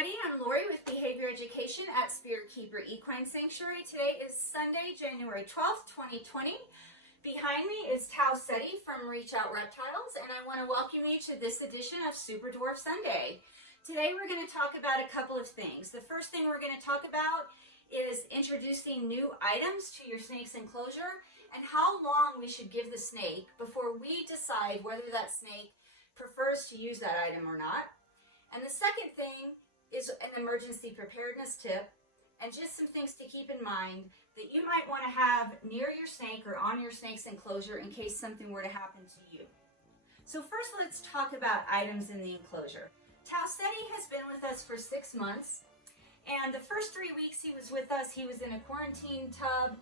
everybody, I'm Lori with Behavior Education at Spirit Keeper Equine Sanctuary. Today is Sunday, January 12th, 2020. Behind me is Ceti from Reach Out Reptiles, and I want to welcome you to this edition of Super Dwarf Sunday. Today we're going to talk about a couple of things. The first thing we're going to talk about is introducing new items to your snake's enclosure and how long we should give the snake before we decide whether that snake prefers to use that item or not. And the second thing is an emergency preparedness tip and just some things to keep in mind that you might want to have near your snake or on your snake's enclosure in case something were to happen to you. So first, let's talk about items in the enclosure. Ceti has been with us for 6 months, and the first 3 weeks he was with us, he was in a quarantine tub,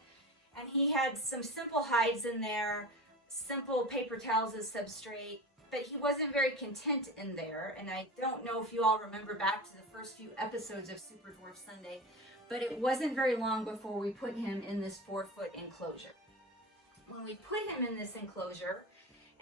and he had some simple hides in there, simple paper towels as substrate, but he wasn't very content in there. And I don't know if you all remember back to the first few episodes of Super Dwarf Sunday, but it wasn't very long before we put him in this 4-foot enclosure. When we put him in this enclosure,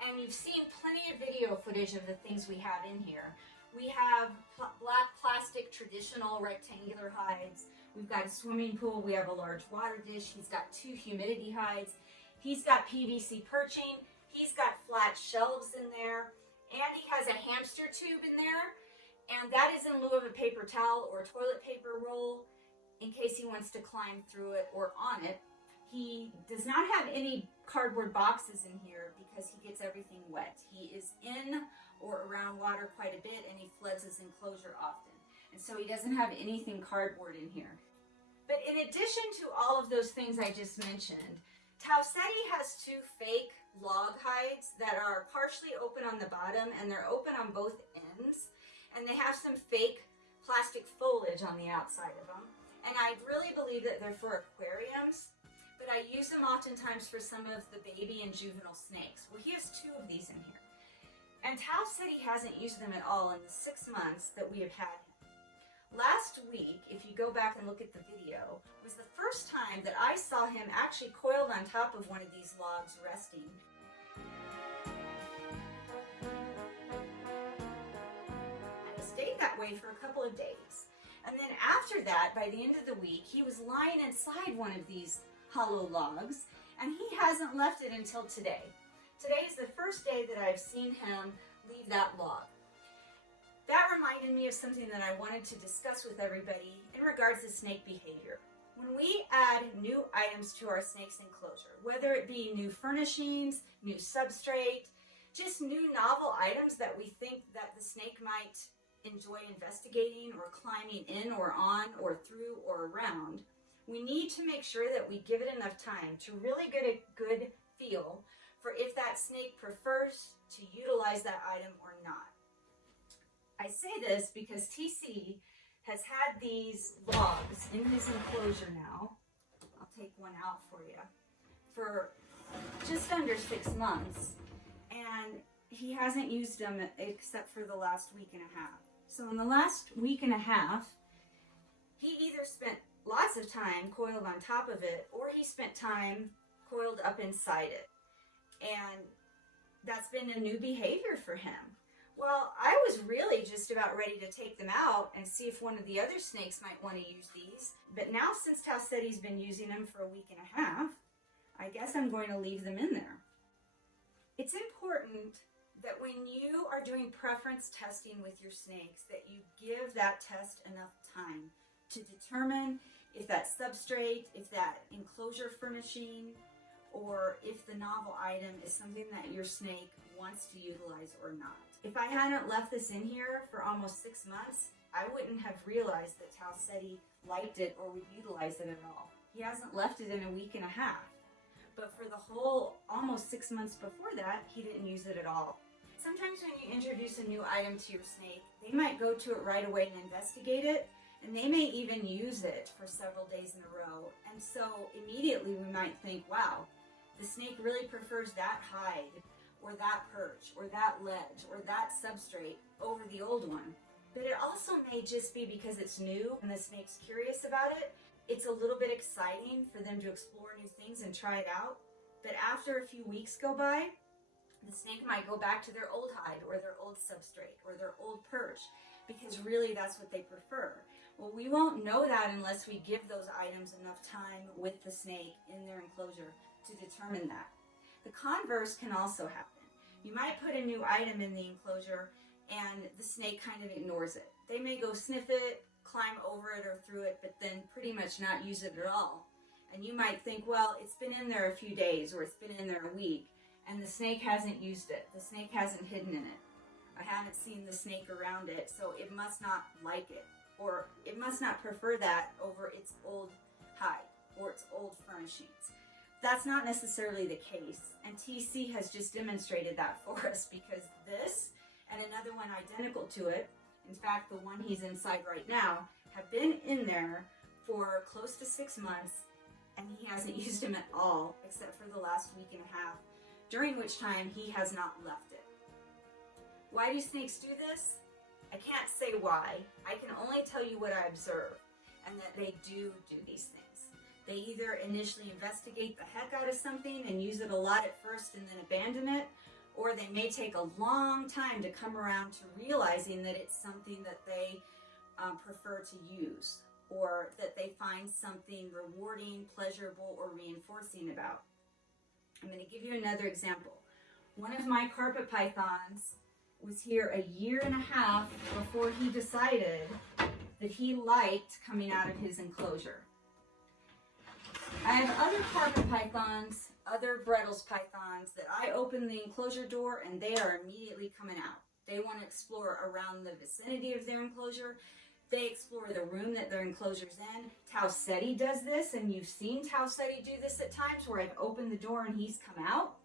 and you've seen plenty of video footage of the things we have in here, we have black plastic traditional rectangular hides. We've got a swimming pool. We have a large water dish. He's got 2 humidity hides. He's got PVC perching. He's got flat shelves in there. And he has a hamster tube in there. And that is in lieu of a paper towel or a toilet paper roll in case he wants to climb through it or on it. He does not have any cardboard boxes in here because he gets everything wet. He is in or around water quite a bit, and he floods his enclosure often. And so he doesn't have anything cardboard in here. But in addition to all of those things I just mentioned, Ceti has 2 fake log hides that are partially open on the bottom, and they're open on both ends. And they have some fake plastic foliage on the outside of them. And I really believe that they're for aquariums, but I use them oftentimes for some of the baby and juvenile snakes. Well, he has 2 of these in here. And Ceti hasn't used them at all in the 6 months that we have had him. Last week, if you go back and look at the video, was the first time that I saw him actually coiled on top of one of these logs resting. And he stayed that way for a couple of days. And then after that, by the end of the week, he was lying inside one of these hollow logs, and he hasn't left it until today. Today is the first day that I've seen him leave that log. That reminded me of something that I wanted to discuss with everybody in regards to snake behavior. When we add new items to our snake's enclosure, whether it be new furnishings, new substrate, just new novel items that we think that the snake might enjoy investigating or climbing in or on or through or around, we need to make sure that we give it enough time to really get a good feel for if that snake prefers to utilize that item or not. I say this because TC has had these logs in his enclosure now, I'll take one out for you, for just under 6 months, and he hasn't used them except for the last week and a half. So in the last week and a half, he either spent lots of time coiled on top of it, or he spent time coiled up inside it. And that's been a new behavior for him. Well, I was really just about ready to take them out and see if one of the other snakes might want to use these. But now, since Ceti's been using them for a week and a half, I guess I'm going to leave them in there. It's important that when you are doing preference testing with your snakes, that you give that test enough time to determine if that substrate, if that enclosure furnishing, or if the novel item is something that your snake wants to utilize or not. If I hadn't left this in here for almost 6 months, I wouldn't have realized that Ceti liked it or would utilize it at all. He hasn't left it in a week and a half. But for the whole almost 6 months before that, he didn't use it at all. Sometimes when you introduce a new item to your snake, they might go to it right away and investigate it, and they may even use it for several days in a row. And so immediately we might think, wow, the snake really prefers that hide, or that perch, or that ledge, or that substrate over the old one. But it also may just be because it's new and the snake's curious about it. It's a little bit exciting for them to explore new things and try it out. But after a few weeks go by, the snake might go back to their old hide or their old substrate or their old perch because really that's what they prefer. Well, we won't know that unless we give those items enough time with the snake in their enclosure to determine that. The converse can also happen. You might put a new item in the enclosure and the snake kind of ignores it. They may go sniff it, climb over it or through it, but then pretty much not use it at all. And you might think, well, it's been in there a few days or it's been in there a week, and the snake hasn't used it. The snake hasn't hidden in it. I haven't seen the snake around it, so it must not like it. Or it must not prefer that over its old hide or its old fern sheets. That's not necessarily the case, and TC has just demonstrated that for us, because this and another one identical to it, in fact the one he's inside right now, have been in there for close to 6 months, and he hasn't used them at all except for the last week and a half, during which time he has not left it. Why do snakes do this? I can't say why. I can only tell you what I observe, and that they do these things. They either initially investigate the heck out of something and use it a lot at first and then abandon it, or they may take a long time to come around to realizing that it's something that they prefer to use, or that they find something rewarding, pleasurable, or reinforcing about. I'm going to give you another example. One of my carpet pythons was here a year and a half before he decided that he liked coming out of his enclosure. I have other carpet pythons, other Brettles pythons, that I open the enclosure door and they are immediately coming out. They want to explore around the vicinity of their enclosure. They explore the room that their enclosure's in. Ceti does this, and you've seen Ceti do this at times where I've opened the door and he's come out.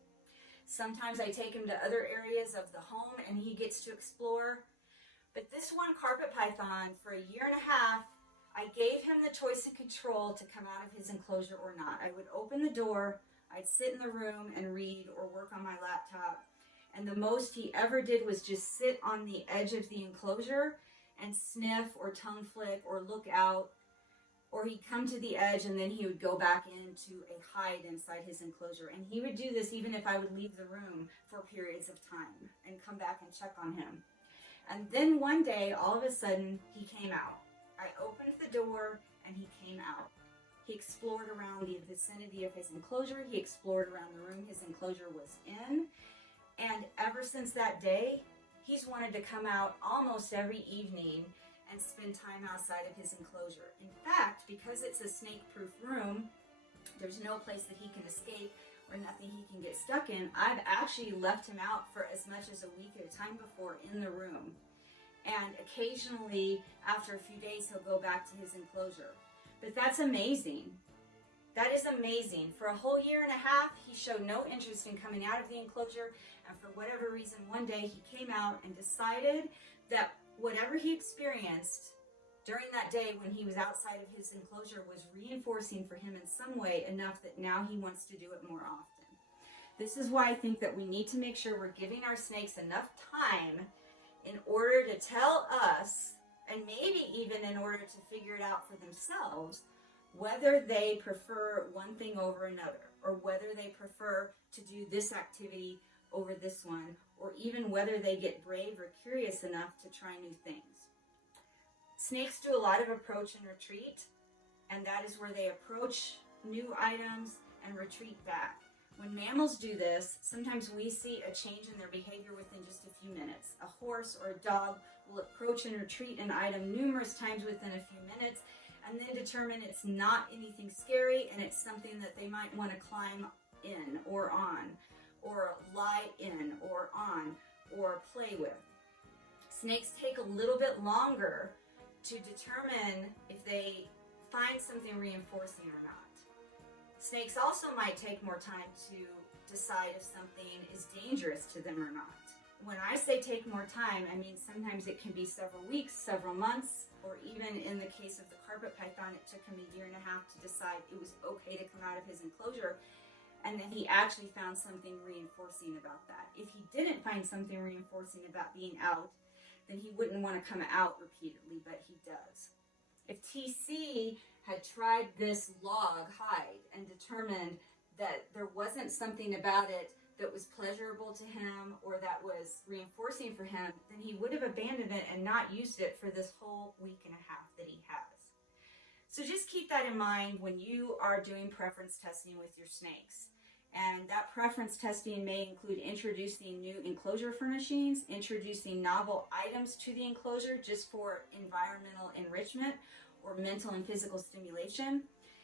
Sometimes I take him to other areas of the home and he gets to explore. But this one carpet python, for a year and a half, I gave him the choice and control to come out of his enclosure or not. I would open the door, I'd sit in the room and read or work on my laptop. And the most he ever did was just sit on the edge of the enclosure and sniff or tongue flick or look out, or he'd come to the edge and then he would go back into a hide inside his enclosure. And he would do this even if I would leave the room for periods of time and come back and check on him. And then one day, all of a sudden, he came out. I opened the door and he came out. He explored around the vicinity of his enclosure. He explored around the room his enclosure was in. And ever since that day, he's wanted to come out almost every evening and spend time outside of his enclosure. In fact, because it's a snake-proof room, there's no place that he can escape or nothing he can get stuck in. I've actually left him out for as much as a week at a time before in the room. And occasionally, after a few days, he'll go back to his enclosure. But that's amazing. That is amazing. For a whole year and a half, he showed no interest in coming out of the enclosure. And for whatever reason, one day he came out and decided that whatever he experienced during that day when he was outside of his enclosure was reinforcing for him in some way enough that now he wants to do it more often. This is why I think that we need to make sure we're giving our snakes enough time in order to tell us, and maybe even in order to figure it out for themselves, whether they prefer one thing over another, or whether they prefer to do this activity over this one, or even whether they get brave or curious enough to try new things. Snakes do a lot of approach and retreat, and that is where they approach new items and retreat back. When mammals do this, sometimes we see a change in their behavior within just a few minutes. A horse or a dog will approach and retreat an item numerous times within a few minutes, and then determine it's not anything scary and it's something that they might want to climb in or on, or lie in or on, or play with. Snakes take a little bit longer to determine if they find something reinforcing or not. Snakes also might take more time to decide if something is dangerous to them or not. When I say take more time, I mean sometimes it can be several weeks, several months, or even in the case of the carpet python, it took him a year and a half to decide it was okay to come out of his enclosure, and then he actually found something reinforcing about that. If he didn't find something reinforcing about being out, then he wouldn't want to come out repeatedly, but he does. If TC had tried this log hide and determined that there wasn't something about it that was pleasurable to him or that was reinforcing for him, then he would have abandoned it and not used it for this whole week and a half that he has. So just keep that in mind when you are doing preference testing with your snakes. And that preference testing may include introducing new enclosure furnishings, introducing novel items to the enclosure just for environmental enrichment or mental and physical stimulation.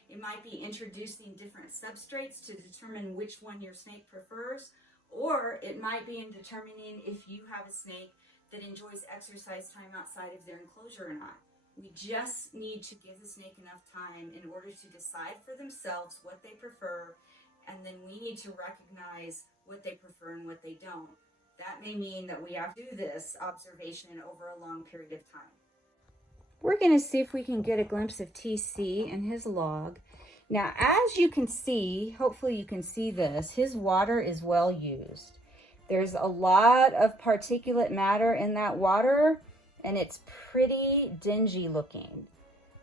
It might be introducing different substrates to determine which one your snake prefers, or it might be in determining if you have a snake that enjoys exercise time outside of their enclosure or not. We just need to give the snake enough time in order to decide for themselves what they prefer, and then we need to recognize what they prefer and what they don't. That may mean that we have to do this observation over a long period of time. We're going to see if we can get a glimpse of TC and his log. Now, as you can see, hopefully you can see this, his water is well used. There's a lot of particulate matter in that water, and it's pretty dingy looking.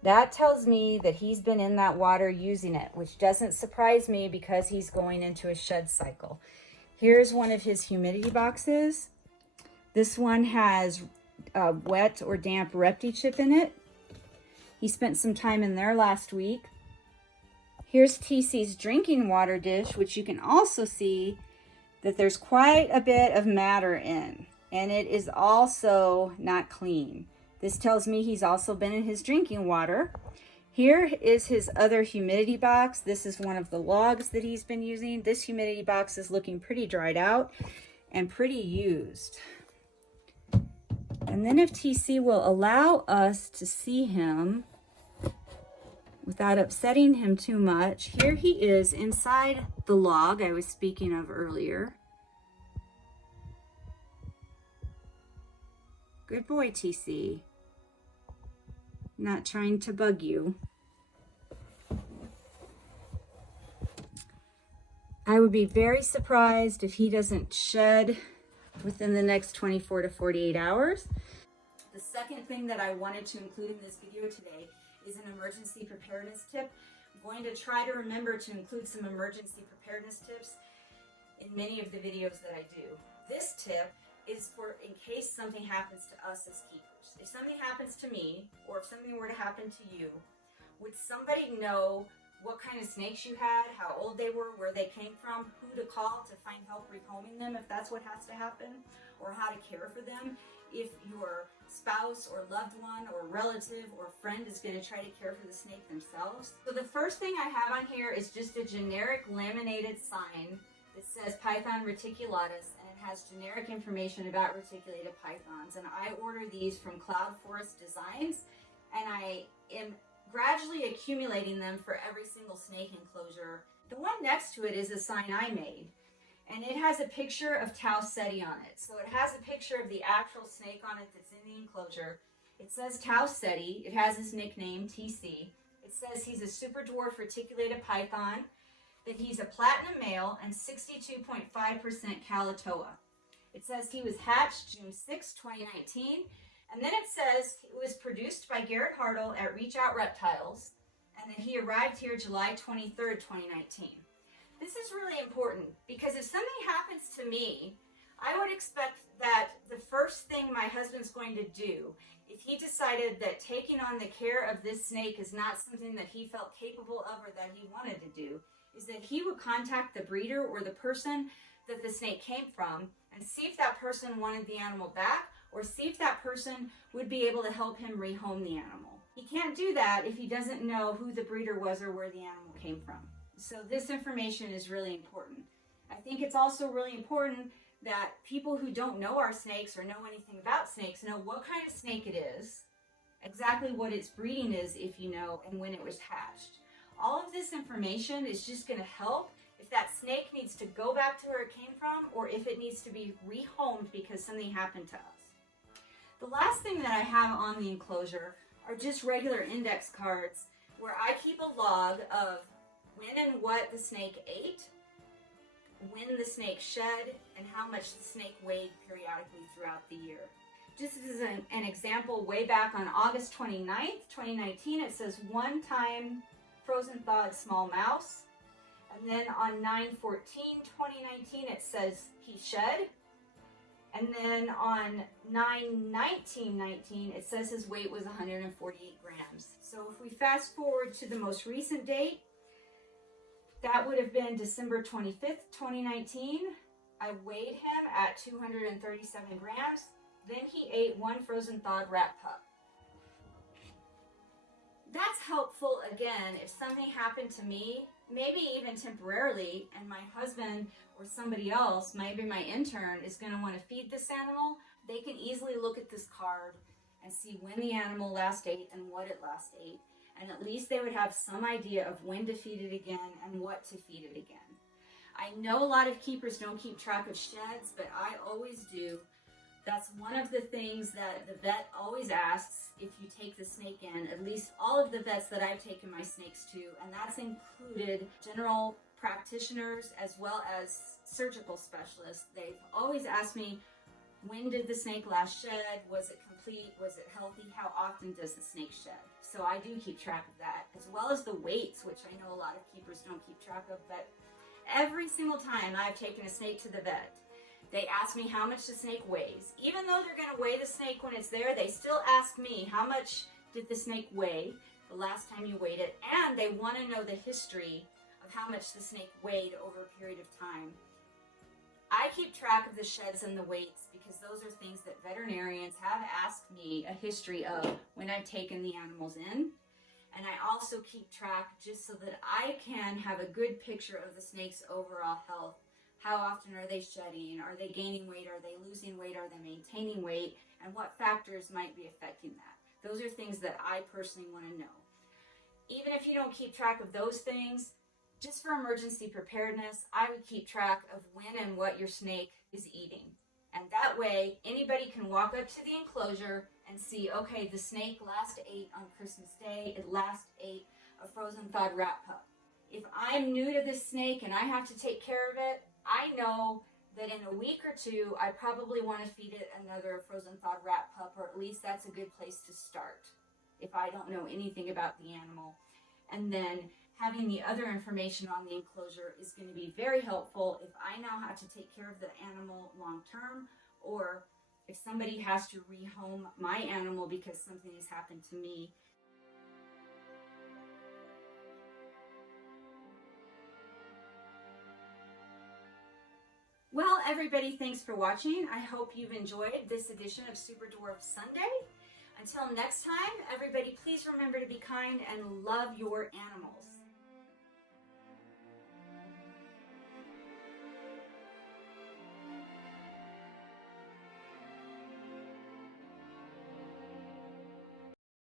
That tells me that he's been in that water using it, which doesn't surprise me because he's going into a shed cycle. Here's one of his humidity boxes. This one has wet or damp Repti-Chip in it. He spent some time in there last week. Here's TC's drinking water dish, which you can also see that there's quite a bit of matter in, and it is also not clean. This tells me he's also been in his drinking water. Here is his other humidity box. This is one of the logs that he's been using. This humidity box is looking pretty dried out and pretty used. And then if TC will allow us to see him without upsetting him too much, here he is inside the log I was speaking of earlier. Good boy, TC. Not trying to bug you. I would be very surprised if he doesn't shed within the next 24 to 48 hours. The second thing that I wanted to include in this video today is an emergency preparedness tip. I'm going to try to remember to include some emergency preparedness tips in many of the videos that I do. This tip is for in case something happens to us as keepers. If something happens to me, or if something were to happen to you, would somebody know what kind of snakes you had, how old they were, where they came from, who to call to find help rehoming them if that's what has to happen, or how to care for them if your spouse or loved one or relative or friend is going to try to care for the snake themselves? So the first thing I have on here is just a generic laminated sign that says Python reticulatus, and it has generic information about reticulated pythons. And I order these from Cloud Forest Designs, and I am gradually accumulating them for every single snake enclosure. The one next to it is a sign I made, and it has a picture of Ceti on it. So it has a picture of the actual snake on it that's in the enclosure. It says Ceti. It has his nickname, TC. It says he's a super dwarf reticulated python, that he's a platinum male and 62.5% Calatoa. It says he was hatched June 6, 2019. And then it says it was produced by Garrett Hartle at Reach Out Reptiles, and that he arrived here July 23rd, 2019. This is really important because if something happens to me, I would expect that the first thing my husband's going to do, if he decided that taking on the care of this snake is not something that he felt capable of or that he wanted to do, is that he would contact the breeder or the person that the snake came from and see if that person wanted the animal back, or see if that person would be able to help him rehome the animal. He can't do that if he doesn't know who the breeder was or where the animal came from. So this information is really important. I think it's also really important that people who don't know our snakes or know anything about snakes know what kind of snake it is, exactly what its breeding is if you know, and when it was hatched. All of this information is just going to help if that snake needs to go back to where it came from, or if it needs to be rehomed because something happened to us. The last thing that I have on the enclosure are just regular index cards where I keep a log of when and what the snake ate, when the snake shed, and how much the snake weighed periodically throughout the year. Just as an example, way back on August 29th, 2019, it says one time frozen thawed small mouse. And then on 9/14/2019, it says he shed. And then on 9/19/19, it says his weight was 148 grams. So if we fast forward to the most recent date, that would have been December 25th, 2019. I weighed him at 237 grams. Then he ate one frozen thawed rat pup. That's helpful, again, if something happened to me, maybe even temporarily, and my husband or somebody else, maybe my intern, is going to want to feed this animal. They can easily look at this card and see when the animal last ate and what it last ate. And at least they would have some idea of when to feed it again and what to feed it again. I know a lot of keepers don't keep track of sheds, but I always do. That's one of the things that the vet always asks if you take the snake in, at least all of the vets that I've taken my snakes to, and that's included general practitioners as well as surgical specialists. They've always asked me, when did the snake last shed? Was it complete? Was it healthy? How often does the snake shed? So I do keep track of that, as well as the weights, which I know a lot of keepers don't keep track of, but every single time I've taken a snake to the vet, they ask me how much the snake weighs. Even though they're going to weigh the snake when it's there, they still ask me, how much did the snake weigh the last time you weighed it? And they want to know the history of how much the snake weighed over a period of time. I keep track of the sheds and the weights because those are things that veterinarians have asked me a history of when I've taken the animals in. And I also keep track just so that I can have a good picture of the snake's overall health. How often are they shedding? Are they gaining weight? Are they losing weight? Are they maintaining weight? And what factors might be affecting that? Those are things that I personally want to know. Even if you don't keep track of those things, just for emergency preparedness, I would keep track of when and what your snake is eating. And that way, anybody can walk up to the enclosure and see, okay, the snake last ate on Christmas Day. It last ate a frozen thawed rat pup. If I'm new to this snake and I have to take care of it, I know that in a week or two, I probably want to feed it another frozen thawed rat pup, or at least that's a good place to start if I don't know anything about the animal. And then having the other information on the enclosure is going to be very helpful if I know how to take care of the animal long term, or if somebody has to rehome my animal because something has happened to me. Well, everybody, thanks for watching. I hope you've enjoyed this edition of Super Dwarf Sunday. Until next time, everybody, please remember to be kind and love your animals.